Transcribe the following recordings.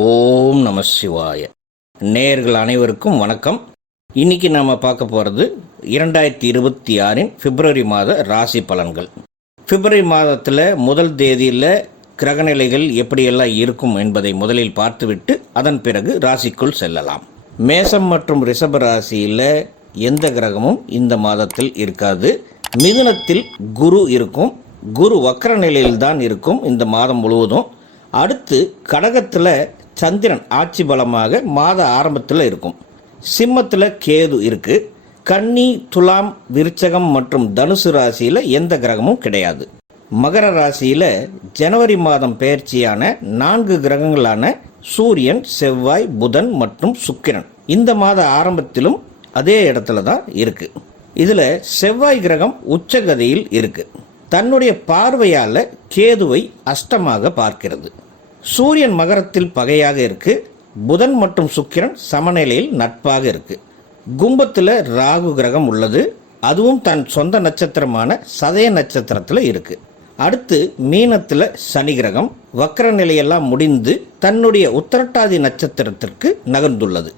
ஓம் நம சிவாய. நேயர்கள் அனைவருக்கும் வணக்கம். இன்னைக்கு நம்ம பார்க்க போகிறது இரண்டாயிரத்தி இருபத்தி ஆறின் பிப்ரவரி மாத ராசி பலன்கள். பிப்ரவரி மாதத்தில் முதல் தேதியில் கிரகநிலைகள் எப்படியெல்லாம் இருக்கும் என்பதை முதலில் பார்த்துவிட்டு அதன் பிறகு ராசிக்குள் செல்லலாம். மேசம் மற்றும் ரிஷப ராசியில் எந்த கிரகமும் இந்த மாதத்தில் இருக்காது. மிதுனத்தில் குரு இருக்கும். குரு வக்கர நிலையில் தான் இருக்கும் இந்த மாதம் முழுவதும். அடுத்து கடகத்தில் சந்திரன் ஆட்சி பலமாக மாத ஆரம்பத்தில் இருக்கும். சிம்மத்தில் கேது இருக்குது கன்னி துலாம் விருச்சகம் மற்றும் தனுசு ராசியில் எந்த கிரகமும் கிடையாது. மகர ராசியில் ஜனவரி மாதம் பெயர்ச்சியான நான்கு கிரகங்களான சூரியன் செவ்வாய் புதன் மற்றும் சுக்கிரன் இந்த மாத ஆரம்பத்திலும் அதே இடத்துல தான் இருக்குது இதில் செவ்வாய் கிரகம் உச்சகதியில் இருக்குது தன்னுடைய பார்வையால் கேதுவை அஷ்டமாக பார்க்கிறது. சூரியன் மகரத்தில் பகையாக இருக்கு. புதன் மற்றும் சுக்கிரன் சமநிலையில் நட்பாக இருக்கு. கும்பத்தில் ராகு கிரகம் உள்ளது. அதுவும் தன் சொந்த நட்சத்திரமான சதய நட்சத்திரத்தில் இருக்கு. அடுத்து மீனத்தில் சனி கிரகம். வக்கர நிலையெல்லாம் முடிந்து தன்னுடைய உத்தரட்டாதி நட்சத்திரத்திற்கு நகர்ந்துள்ளது.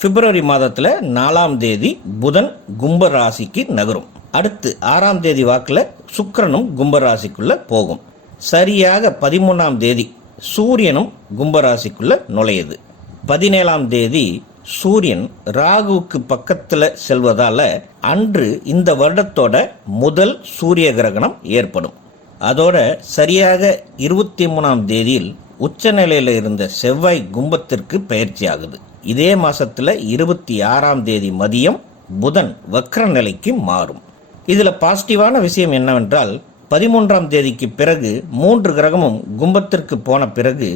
பிப்ரவரி மாதத்தில் நாலாம் தேதி புதன் கும்ப ராசிக்கு நகரும். அடுத்து ஆறாம் தேதி வாக்கில் சுக்கிரனும் கும்ப ராசிக்குள்ளே போகும். சரியாக பதிமூணாம் தேதி சூரியனும் கும்பராசிக்குள்ளே நுழையுது. பதினேழாம் தேதி சூரியன் ராகுவுக்கு பக்கத்தில் செல்வதால் அன்று இந்த வருடத்தோட முதல் சூரிய கிரகணம் ஏற்படும். அதோட சரியாக இருபத்தி மூணாம் தேதியில் உச்சநிலையில் இருந்த செவ்வாய் கும்பத்திற்கு பயிற்சி ஆகுது. இதே மாதத்தில் இருபத்தி ஆறாம் தேதி மதியம் புதன் வக்ர நிலைக்கு மாறும். இதில் பாசிட்டிவான விஷயம் என்னவென்றால் பதிமூன்றாம் தேதிக்கு பிறகு மூன்று கிரகமும் கும்பத்திற்கு போன பிறகு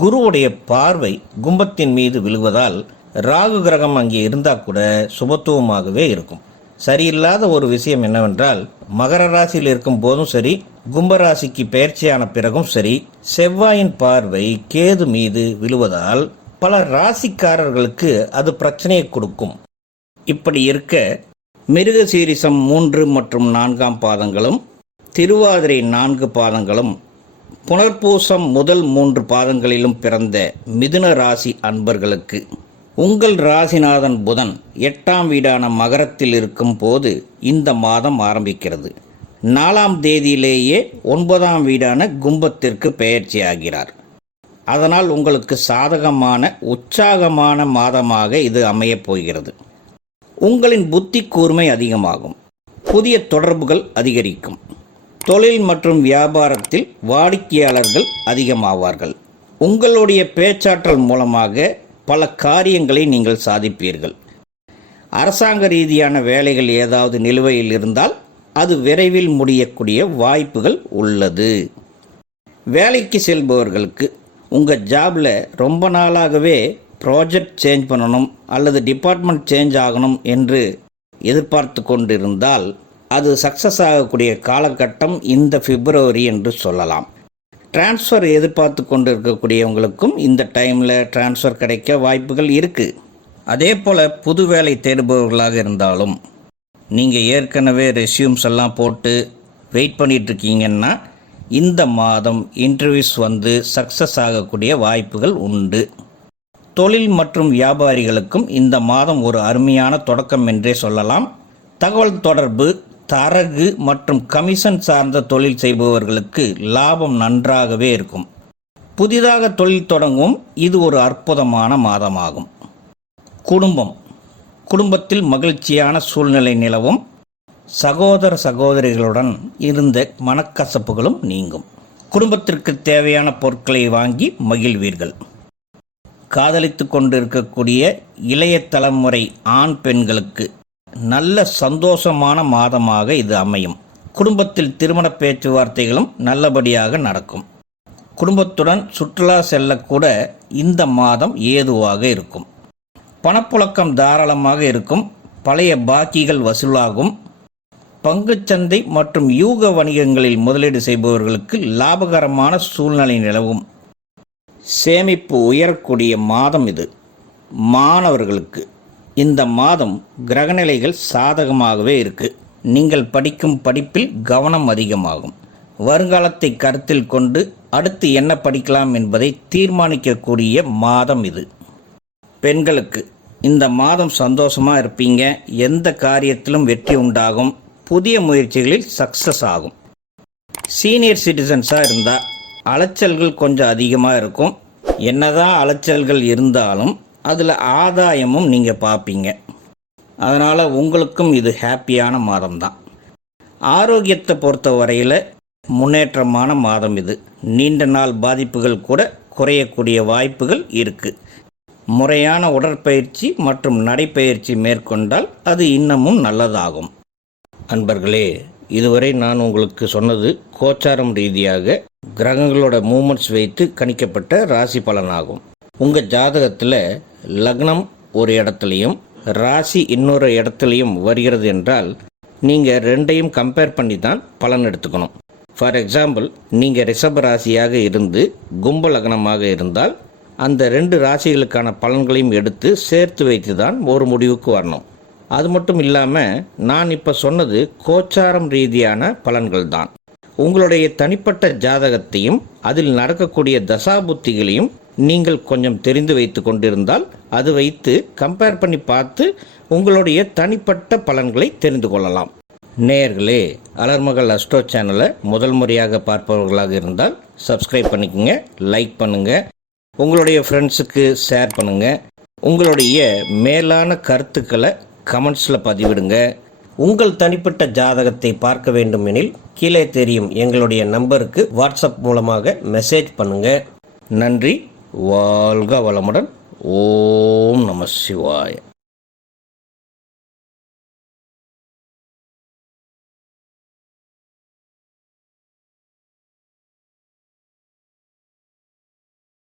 குருவுடைய பார்வை கும்பத்தின் மீது விழுவதால் ராகு கிரகம் அங்கே இருந்தால் கூட சுபத்துவமாகவே இருக்கும். சரியில்லாத ஒரு விஷயம் என்னவென்றால் மகர ராசியில் இருக்கும் போதும் சரி கும்பராசிக்கு பயிற்சியான பிறகும் சரி செவ்வாயின் பார்வை கேது மீது விழுவதால் பல ராசிக்காரர்களுக்கு அது பிரச்சனையை கொடுக்கும். இப்படி இருக்க மிருகசீரிசம் மூன்று மற்றும் நான்காம் பாதங்களும் திருவாதிரை நான்கு பாதங்களும் புனர்பூசம் முதல் மூன்று பாதங்களிலும் பிறந்த மிதுன ராசி அன்பர்களுக்கு உங்கள் ராசிநாதன் புதன் எட்டாம் வீடான மகரத்தில் இருக்கும் போது இந்த மாதம் ஆரம்பிக்கிறது. நாலாம் தேதியிலேயே ஒன்பதாம் வீடான கும்பத்திற்கு பெயர்ச்சி ஆகிறார். அதனால் உங்களுக்கு சாதகமான உற்சாகமான மாதமாக இது அமையப் போகிறது. உங்களின் புத்தி கூர்மை அதிகமாகும். புதிய தொடர்புகள் அதிகரிக்கும். தொழில் மற்றும் வியாபாரத்தில் வாடிக்கையாளர்கள் அதிகமாவார்கள். உங்களுடைய பேச்சாற்றல் மூலமாக பல காரியங்களை நீங்கள் சாதிப்பீர்கள். அரசாங்க ரீதியான வேலைகள் ஏதாவது நிலுவையில் இருந்தால் அது விரைவில் முடியக்கூடிய வாய்ப்புகள் உள்ளது. வேலைக்கு செல்பவர்களுக்கு உங்கள் ஜாபில் ரொம்ப நாளாகவே ப்ராஜெக்ட் சேஞ்ச் பண்ணணும் அல்லது டிபார்ட்மெண்ட் சேஞ்ச் ஆகணும் என்று எதிர்பார்த்து கொண்டிருந்தால் அது சக்ஸஸ் ஆகக்கூடிய காலகட்டம் இந்த பிப்ரவரி என்று சொல்லலாம். டிரான்ஸ்ஃபர் எதிர்பார்த்து கொண்டு இருக்கக்கூடியவங்களுக்கும் இந்த டைமில் டிரான்ஸ்ஃபர் கிடைக்க வாய்ப்புகள் இருக்குது அதே போல் புது வேலை தேடுபவர்களாக இருந்தாலும் நீங்கள் ஏற்கனவே ரெஸ்யூம்ஸ் எல்லாம் போட்டு வெயிட் பண்ணிகிட்ருக்கீங்கன்னா இந்த மாதம் இன்டர்வியூஸ் வந்து சக்ஸஸ் ஆகக்கூடிய வாய்ப்புகள் உண்டு. தொழில் மற்றும் வியாபாரிகளுக்கும் இந்த மாதம் ஒரு அருமையான தொடக்கம் என்றே சொல்லலாம். தகவல் தொடர்பு தரகு மற்றும் கமிஷன் சார்ந்த தொழில் செய்பவர்களுக்கு லாபம் நன்றாகவே இருக்கும். புதிதாக தொழில் தொடங்கும் இது ஒரு அற்புதமான மாதமாகும். குடும்பம். குடும்பத்தில் மகிழ்ச்சியான சூழ்நிலை நிலவும். சகோதர சகோதரிகளுடன் இருந்த மனக்கசப்புகளும் நீங்கும். குடும்பத்திற்கு தேவையான பொருட்களை வாங்கி மகிழ்வீர்கள். காதலித்து கொண்டிருக்கக்கூடிய இளைய தலைமுறை ஆண் பெண்களுக்கு நல்ல சந்தோஷமான மாதமாக இது அமையும். குடும்பத்தில் திருமண பேச்சுவார்த்தைகளும் நல்லபடியாக நடக்கும். குடும்பத்துடன் சுற்றுலா செல்லக்கூட இந்த மாதம் ஏதுவாக இருக்கும். பணப்புழக்கம் தாராளமாக இருக்கும். பழைய பாக்கிகள் வசூலாகும். பங்குச்சந்தை மற்றும் யூக வணிகங்களில் முதலீடு செய்பவர்களுக்கு லாபகரமான சூழ்நிலை நிலவும். சேமிப்பு உயரக்கூடிய மாதம் இது. மாணவர்களுக்கு இந்த மாதம் கிரகநிலைகள் சாதகமாகவே இருக்குது நீங்கள் படிக்கும் படிப்பில் கவனம் அதிகமாகும். வருங்காலத்தை கருத்தில் கொண்டு அடுத்து என்ன படிக்கலாம் என்பதை தீர்மானிக்கக்கூடிய மாதம் இது. பெண்களுக்கு இந்த மாதம் சந்தோஷமாக இருப்பீங்க. எந்த காரியத்திலும் வெற்றி உண்டாகும். புதிய முயற்சிகளில் சக்ஸஸ் ஆகும். சீனியர் சிட்டிசன்ஸாக இருந்தால் அலைச்சல்கள் கொஞ்சம் அதிகமாக இருக்கும். என்னதான் அலைச்சல்கள் இருந்தாலும் அதில் ஆதாயமும் நீங்கள் பார்ப்பீங்க அதனால் உங்களுக்கும் இது ஹாப்பியான மாதம்தான். ஆரோக்கியத்தை பொறுத்த வரையில் முன்னேற்றமான மாதம் இது. நீண்ட நாள் பாதிப்புகள் கூட குறையக்கூடிய வாய்ப்புகள் இருக்குது முறையான உடற்பயிற்சி மற்றும் நடைப்பயிற்சி மேற்கொண்டால் அது இன்னமும் நல்லதாகும். அன்பர்களே இதுவரை நான் உங்களுக்கு சொன்னது கோச்சாரம் ரீதியாக கிரகங்களோட மூமெண்ட்ஸ் வைத்து கணிக்கப்பட்ட ராசி பலனாகும். உங்கள் ஜாதகத்தில் லக்னம் ஒரு இடத்துலையும் ராசி இன்னொரு இடத்துலையும் வருகிறது என்றால் நீங்கள் ரெண்டையும் கம்பேர் பண்ணி தான் பலன் எடுத்துக்கணும். ஃபார் எக்ஸாம்பிள் நீங்கள் ரிஷப ராசியாக இருந்து கும்ப லக்னமாக இருந்தால் அந்த ரெண்டு ராசிகளுக்கான பலன்களையும் எடுத்து சேர்த்து வைத்து தான் ஒரு முடிவுக்கு வரணும். அது மட்டும் இல்லாமல் நான் இப்போ சொன்னது கோச்சாரம் ரீதியான பலன்கள் தான் உங்களுடைய தனிப்பட்ட ஜாதகத்தையும் அதில் நடக்கக்கூடிய தசாபுத்திகளையும் நீங்கள் கொஞ்சம் தெரிந்து வைத்து கொண்டிருந்தால் அது வைத்து கம்பேர் பண்ணி பார்த்து உங்களுடைய தனிப்பட்ட பலன்களை தெரிந்து கொள்ளலாம். நேயர்களே அலர்மகள் அஸ்ட்ரோ சேனலை முதல் முறையாக பார்ப்பவர்களாக இருந்தால் சப்ஸ்கிரைப் பண்ணிக்கோங்க லைக் பண்ணுங்கள் உங்களுடைய ஃப்ரெண்ட்ஸுக்கு ஷேர் பண்ணுங்கள் உங்களுடைய மேலான கருத்துக்களை கமெண்ட்ஸில் பதிவிடுங்க. உங்கள் தனிப்பட்ட ஜாதகத்தை பார்க்க வேண்டும் எனில் கீழே தெரியும் எங்களுடைய நம்பருக்கு வாட்ஸ்அப் மூலமாக மெசேஜ் பண்ணுங்கள் நன்றி. வாழ்க வளமுடன். ஓம் நம சிவாய.